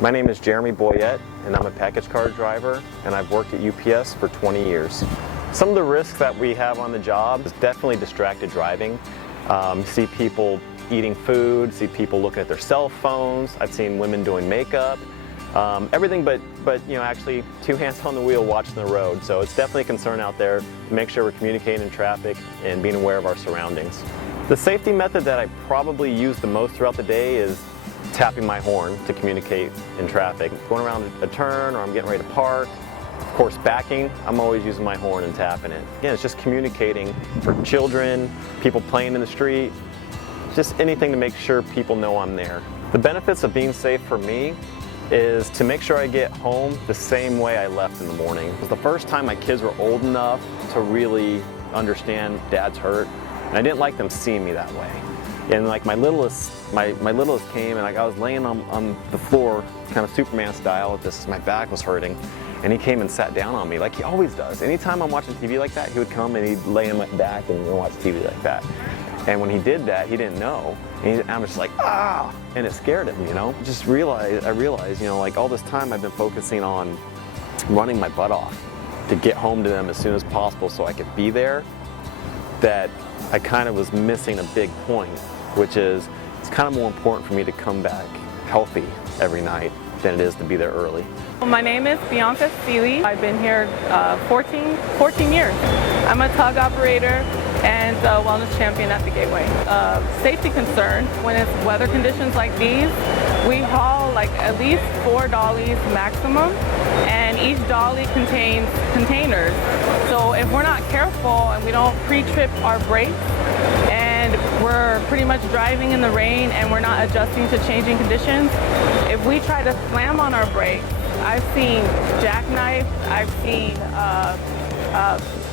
My name is Jeremy Boyette, and I'm a package car driver, and I've worked at UPS for 20 years. Some of the risks that we have on the job is definitely distracted driving. See people eating food, see people looking at their cell phones. I've seen women doing makeup. Everything but actually two hands on the wheel watching the road. So it's definitely a concern out there to make sure we're communicating in traffic and being aware of our surroundings. The safety method that I probably use the most throughout the day is tapping my horn to communicate in traffic. Going around a turn or I'm getting ready to park. Of course, backing, I'm always using my horn and tapping it. Again, it's just communicating for children, people playing in the street, just anything to make sure people know I'm there. The benefits of being safe for me is to make sure I get home the same way I left in the morning. It was the first time my kids were old enough to really understand Dad's hurt, and I didn't like them seeing me that way. And like my littlest came, and I was laying on the floor, kind of Superman style, my back was hurting, and he came and sat down on me like he always does. Anytime I'm watching TV like that, he would come and he'd lay on my back and watch TV like that. And when he did that, he didn't know. And I was just like, ah! And it scared him, I realized, like all this time I've been focusing on running my butt off to get home to them as soon as possible so I could be there, that I kind of was missing a big point, which is it's kind of more important for me to come back healthy every night than it is to be there early. My name is Bianca Seeley. I've been here 14 years. I'm a tug operator and a wellness champion at the Gateway. Safety concern, when it's weather conditions like these, we haul like at least 4 dollies maximum, and each dolly contains containers. So if we're not careful and we don't pre-trip our brakes, and we're pretty much driving in the rain and we're not adjusting to changing conditions, if we try to slam on our brakes, I've seen jackknife, I've seen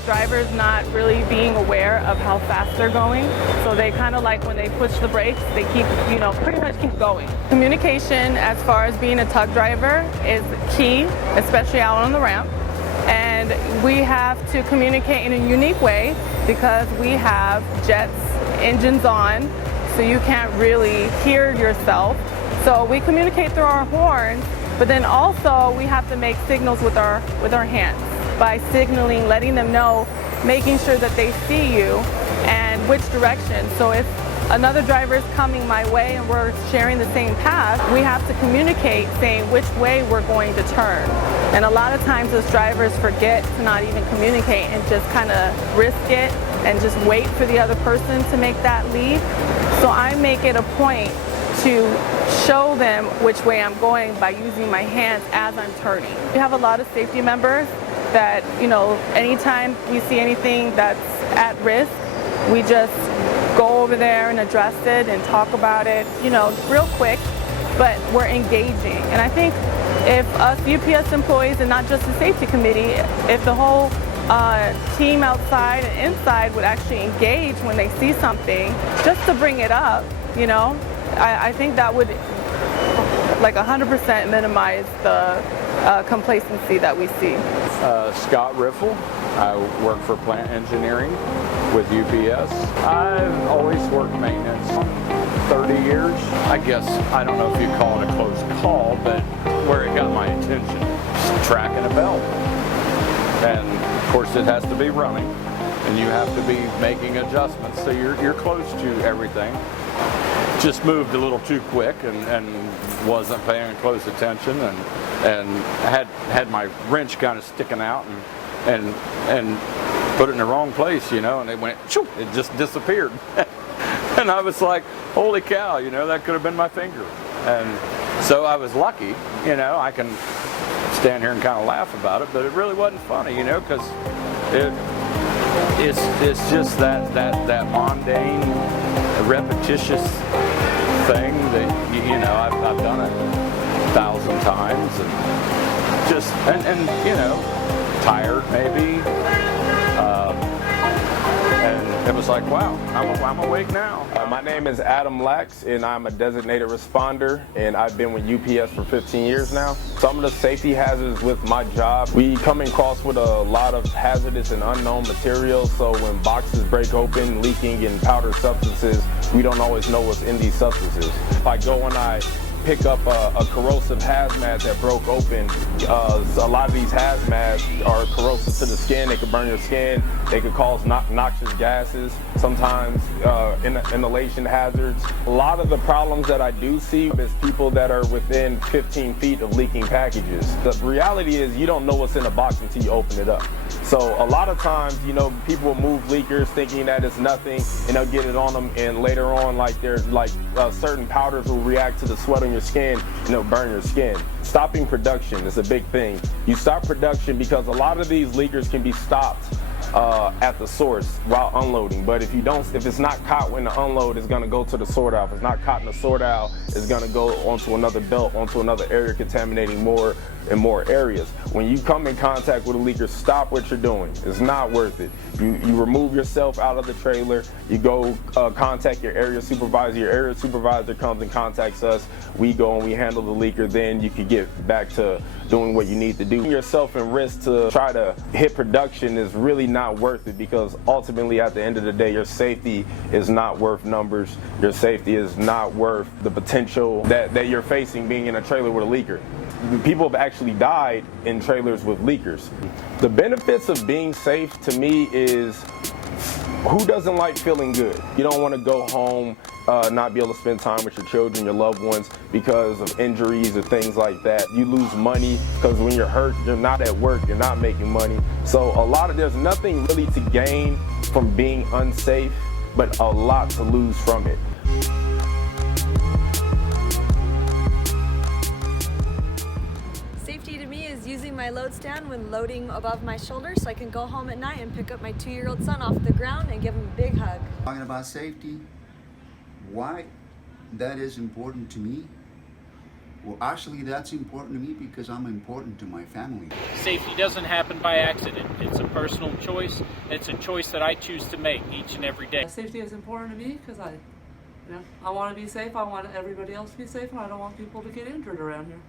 drivers not really being aware of how fast they're going. So they kind of like when they push the brakes, they keep, pretty much keep going. Communication as far as being a tug driver is key, especially out on the ramp. And we have to communicate in a unique way because we have jets, engines on, so you can't really hear yourself. So we communicate through our horns, but then also we have to make signals with our hands by signaling, letting them know, making sure that they see you and which direction. So if another driver is coming my way and we're sharing the same path, we have to communicate saying which way we're going to turn. And a lot of times as drivers forget to not even communicate and just kind of risk it and just wait for the other person to make that lead. So I make it a point to show them which way I'm going by using my hands as I'm turning. We have a lot of safety members that, anytime we see anything that's at risk, we just go over there and address it and talk about it, real quick, but we're engaging. And I think if us UPS employees, and not just the safety committee, if the whole team outside and inside would actually engage when they see something, just to bring it up, I think that would like 100% minimize the complacency that we see. Scott Riffle. I work for plant engineering with UPS. I've always worked maintenance, 30 years. I guess, I don't know if you'd call it a close call, but where it got my attention, just tracking a belt. And of course it has to be running, and you have to be making adjustments, so you're close to everything. Just moved a little too quick and wasn't paying close attention, and had my wrench kind of sticking out and put it in the wrong place, and it went, shoo, it just disappeared. And I was like, holy cow, that could have been my finger. And so I was lucky, I can stand here and kind of laugh about it, but it really wasn't funny, because it's just that mundane, repetitious thing that I've done it 1,000 times, and just tired maybe, and it was like, wow, I'm awake now. My name is Adam Lax, and I'm a designated responder, and I've been with UPS for 15 years now. Some of the safety hazards with my job, we come across with a lot of hazardous and unknown materials, so when boxes break open, leaking in powdered substances, we don't always know what's in these substances. If I go and I pick up a corrosive hazmat that broke open. A lot of these hazmats are corrosive to the skin. They could burn your skin. They could cause noxious gases, sometimes inhalation hazards. A lot of the problems that I do see is people that are within 15 feet of leaking packages. The reality is you don't know what's in the box until you open it up. So a lot of times, you know, people will move leakers thinking that it's nothing, and they'll get it on them, and later on, like there's like certain powders will react to the sweat on your skin and it'll burn your skin. Stopping production is a big thing. You stop production because a lot of these leakers can be stopped at the source while unloading, but if it's not caught when the unload, it's going to go to the sort out. If it's not caught in the sort out, it's going to go onto another belt, onto another area, contaminating more and more areas. When you come in contact with a leaker, stop what you're doing. It's not worth it. You remove yourself out of the trailer. You go contact your area supervisor. Your area supervisor comes and contacts us. We go and we handle the leaker. Then you can get back to doing what you need to do. Putting yourself in risk to try to hit production is really not worth it, because ultimately at the end of the day, your safety is not worth numbers. Your safety is not worth the potential that you're facing being in a trailer with a leaker. People have actually died in trailers with leakers. The benefits of being safe to me is, who doesn't like feeling good? You don't want to go home, not be able to spend time with your children, your loved ones, because of injuries or things like that. You lose money because when you're hurt, you're not at work, you're not making money. So there's nothing really to gain from being unsafe, but a lot to lose from it. Safety to me is using my load stand when loading above my shoulder so I can go home at night and pick up my 2-year-old son off the ground and give him a big hug. Talking about safety, why that is important to me? Well, actually, that's important to me because I'm important to my family. Safety doesn't happen by accident. It's a personal choice. It's a choice that I choose to make each and every day. Safety is important to me because I want to be safe. I want everybody else to be safe, and I don't want people to get injured around here.